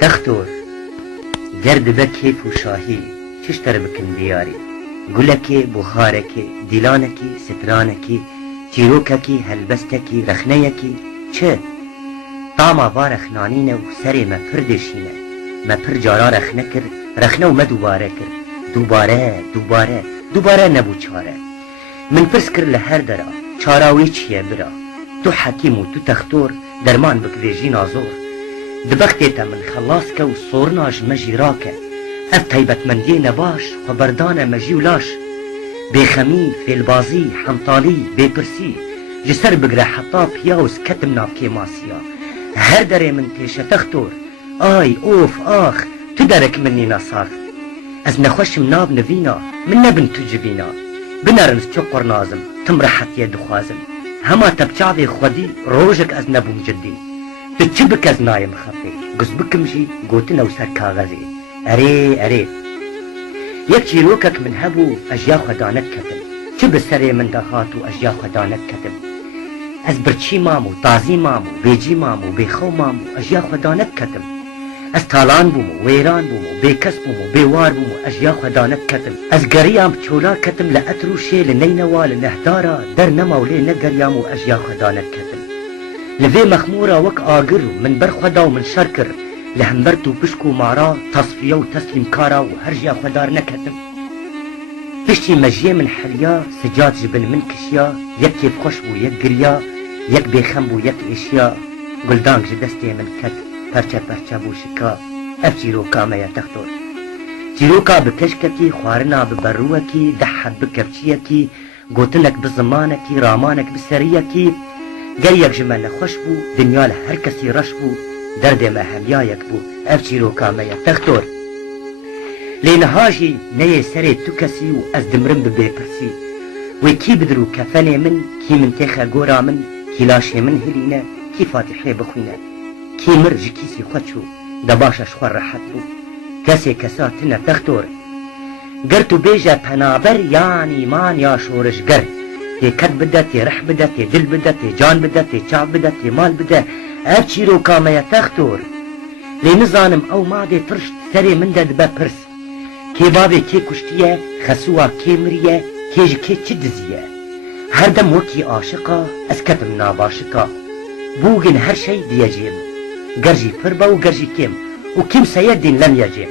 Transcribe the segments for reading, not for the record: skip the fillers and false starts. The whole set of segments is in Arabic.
تختور گرد بکیف و شاهی چشتر بکن دیاری گلکی بخارکی دیلانکی سترانکی چیروککی هلبستکی رخنیکی چه؟ طاما و رخنانینه و سری ما پر دشینه ما پر جارا رخنه کر رخنه و ما دوباره کر دوباره نبو چاره من پرس کر لهر درا چاراوی چیه برا تو حکیم و تو تختور درمان بک ویجی نازور دبختیتا من خلاص که و صورناش مجی راکه اف طیبت مندی نباش و بردانه مجی ولاش بخمی فیلبازی حمطالی بپرسی جسر بگره حطا پیاوز کتم نافکی ماسیا هر دره من تیشه تختور آی اوف آخ تو درک منی نصاخ از نخوشم ناب نوینا من نبن تو جبینا بنرنز چو قرنازم تم راحت ید خوازم هما تبچاوی خودی روژک از نبوم جدی تو چی بک از نایم خطی گز بکم جی گوتن او سر کاغذی اره یک چیروکک من هبو اجیا خدانت کتم چی بسره من دهاتو اجیا خدانت کتم از برچی مامو تازی مامو بیجی مامو بیخو مامو اجیا خدانت کتم از تالان بومو ویران بومو بیکس بومو بیوار بومو اجیا خدانت کتم از گریام چولا کتم لأتروشی لنینوا لنهدارا در نمولی نگریامو اجیا خدانت کتم لفي مخمورة وك آقر من برخدا ومن شركر لهمبرتو بشكو مارا تصفية وتسليم كارا وهرجيا خدار نكتم فشتي مجيه من حليا سجاد جبن من كشيا يك كيف خشبو يك قريا يك بيخمبو يك اشيا قلدانك جدستي من كت پرچه بو شكا اف جيروكا ما يتختور جيروكا بكشككي خوارنا ببروكي دحت بكبچيكي قوتنك بزمانكي رامانك بسريكي گریک جمال خوش بو دنیا هر کسی رش بو درد ما همیایک بو اف چیروکا ما تختور لینهاجی نه سری تو کسی و از دمرم بپرسی و کی بدرو کفنه من کی منتخه گورا من کی لاشه من هلینه کی فاتحه بخوینه کی مرج کیسی خودشو دباشش خور راحت بو کسی کساتنه تختور گرتو بیجه پنابر یعنی مان یا شورش گر تی کد بده تی رح بده تی دل بده تی جان بده تی چاو بده تی مال بده اف چیروکا ما تختور لی نزانم او ماده ترشت سری من ده دبه پرس کی بابی کی کشتیه خسوها کی مریه کیج کی چی دزیه هر دم وکی عاشقا از کتم ناباشقا بوگن هر شی دیجیم گرجی فربا و گرجی کم و کم سیدین لم یجیم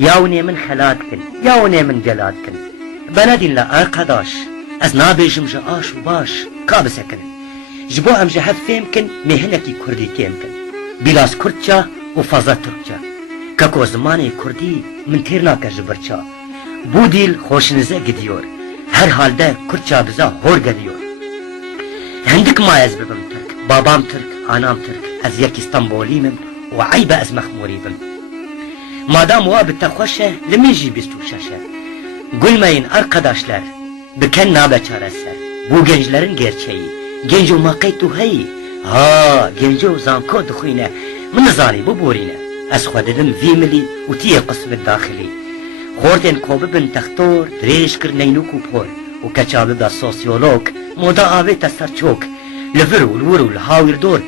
یاونی من خلاد کن یاونی من جلاد کن بندین لآرقداش از نابیجم جا آش و باش کاب سکن جبو ام جهف فهم کن مهنکی کردی کم کن بیلاس کردچا و فضا ترکچا ککو زمانی کردی من تیرنا که جبرچا بو دیل خوشنزه گدیور هر حال ده کردچا بزا هور گدیور هندک ما از ببم ترک بابام ترک آنام ترک از یک استنبولی من و عیب از مخموری بم مادام وابتا خوشه لمیجی بیستو ششه گلمین arkadaşlar بکن نابه چاره سر بو گنجلرین گرچهی گنجو ماقیتو هی ها گنجو زانکو دخوینه من نزانی بو بورینه از خوددم ویملی و تیه قسم داخلی خوردن کوبه بن تختور دریش کر نینوکو پور و کچابه با سوسیولوگ مودا آوه تا سرچوک لورو الورو لهاویر دور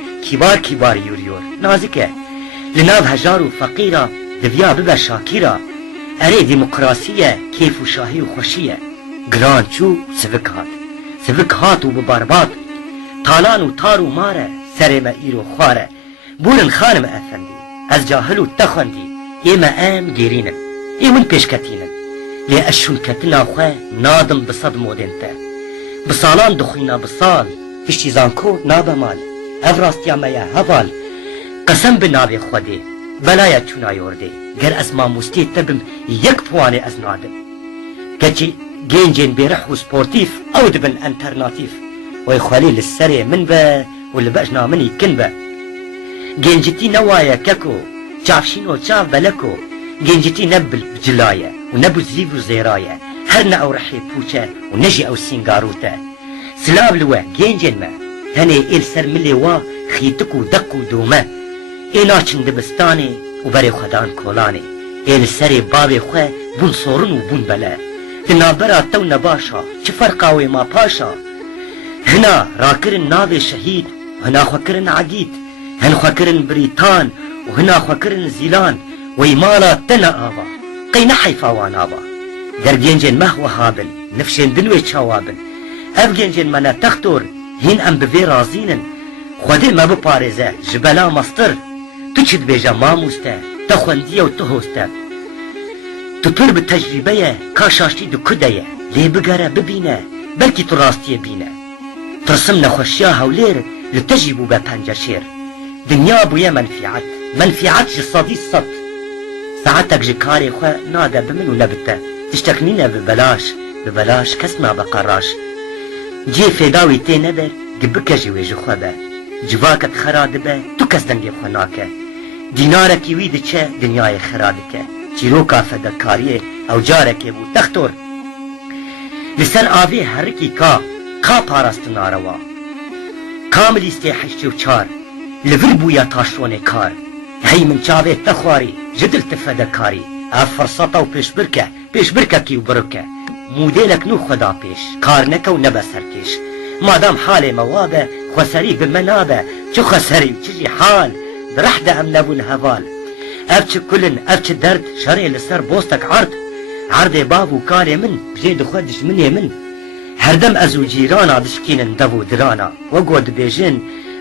کبار یوریور نازکه لناو هجار و فقیره دویا ببه شاکیره اره دیموکراسیه کیف و شاهی و خوشیه گران چو سوک هات و بباربات تالان و تار و ماره سر ما ایرو خواره بولن خانم افندی از جاهل و تخوندی ایما ام گیرینم ایمون پیشکتینم لی اشون کتنا خواه نادم بصد مودنته بسالان دخوینا بسال فشتی زانکو نابه مال افراستیا میا هوال قسم به نابه خوده بلایا چونا یورده گر از ماموستی تبم یک پوانه از نادم کچی گنجين بيرحوا سبورتيف او دبن انترناتيف ويخلي للسري من با واللي بقجنا مني كن با جنجتي نوايا كاكو شافشينو شاف بلكو جنجتي نبل بجلايا ونبو زيفو زيرايا هرنا او رحي بوشا ونجي او سينغاروتا سلاب لوا جنجن ما هني إل سر ملي وا خيتكو دقو دوما إناشن دبستاني و بری خودان کولانه ایل سری بابی خواه بون سورن و بون بله تنابرا تو نباشا چه فرقاوی ما پاشا هنا راکرن ناو شهید هنا خوکرن عگید هن خوکرن بریتان و هنا خوکرن زیلان و ایمالا تنا آوا قینا حیفا وان آوا در گنجن مهو هابن نفشن دلوی چاوابن اف گنجن منا تختور هین ام بوی رازینن خوده ما بپارزه جبلا مستر تو چید بیجا ماموسته تا خوندیه و تو هسته تو پر به تجربه کاشاشتی دو کده لی بگره ببینه بلکی تو راستیه بینه ترسم نخوشیا هولیر لتجیبو به پنجه شیر دنیا بویه منفیعت جصادی صد ساعتك جكاري خو نادا بمن ونبته تشتكنينا ببلاش كس ما بقراش جي فداوي تي نبر قبك جوي جخوبه جواكت خرادبه تو كس دنگي خوناكه دينارك ويدچه دنياي خرادكه چيروكا فدكاريه او جارك بو تختور لسر آوي هركي کا پاراست ناروا كامل استيحشتي وچار لفر بويا تاشونه كار هی من چاوه تخواری جدل تفدکاری اف فرصتا و پیش برکه کی و برکه مودیلک نو خدا پیش کار نکو نبسر کش مادام حال موابه خسری بمنابه چو خسری و چجی حال برحد ام نبون هوال اف چه کلن اف چه درد شرع لسر بوستک عرض باب و کار من بجید خودش من هردم ازو جیرانا دشکینن دو درانا و گود بیجن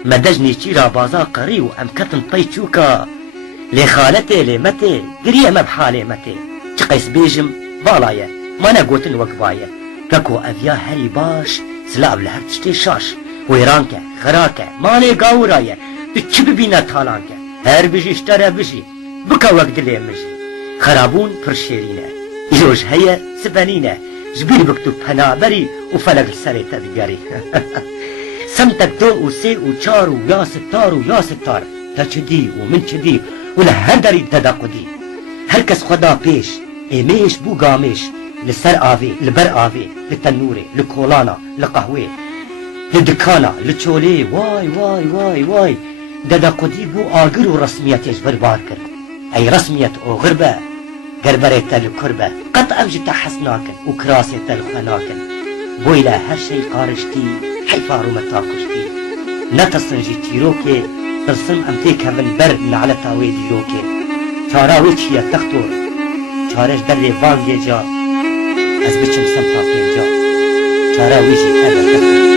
مدجني چيرا بازا قري وامكتن طي چوكا لي خالتي لي متي قريه مبحالي متي چقيس بيجم بالايه ما نقوتن وقبايه كاكو افيا هري باش سلاب لهر تشتي شاش ويرانكا خراكا ماني قاورايه تچ ببينا تالانكا هر بيجي اشترى بيجي بكا وقت لي مجي خرابون فرشيرينه يوش هيا سبانينه جبير بكتو پنابري وفلق السري تذقاري سمتك دو و سي و چار و يا ستار تا چدي و من چدي ولا هندري تدقدي هركس خدا پیش ايميش بو قاميش لسر آوي لبر آوي لتنوري لكولانا لقهوي لدكانا لچولي واي تدقدي بو آقر و رسميتيش بربار كر اي رسميت او غربة قربريتا لكربة قط امجتا حسناكن و كراسيتا لخناكن بويلا هر شي قارشتي حيفا رومتا كشتي نتصنجي تيروكي ترسم امتيك من بر على تاوي ديروكي تاراوي تشيا تختور تارش دري فانجي جا از بچم سمتا بينجا تاراوي جي هذا تختور